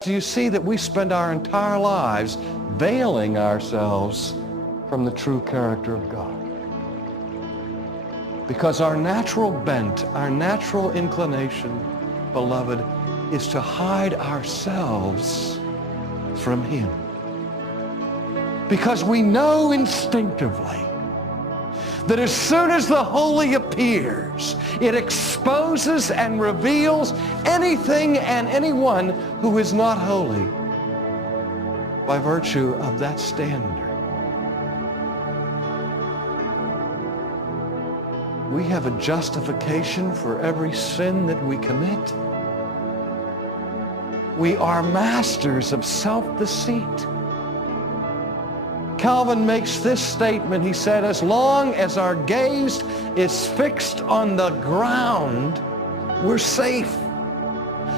Do you see that we spend our entire lives veiling ourselves from the true character of God? Because our natural bent, our natural inclination, beloved, is to hide ourselves from Him. Because we know instinctively that as soon as the holy appears, it exposes and reveals anything and anyone who is not holy by virtue of that standard. We have a justification for every sin that we commit. We are masters of self-deceit. Calvin makes this statement. He said, as long as our gaze is fixed on the ground, we're safe.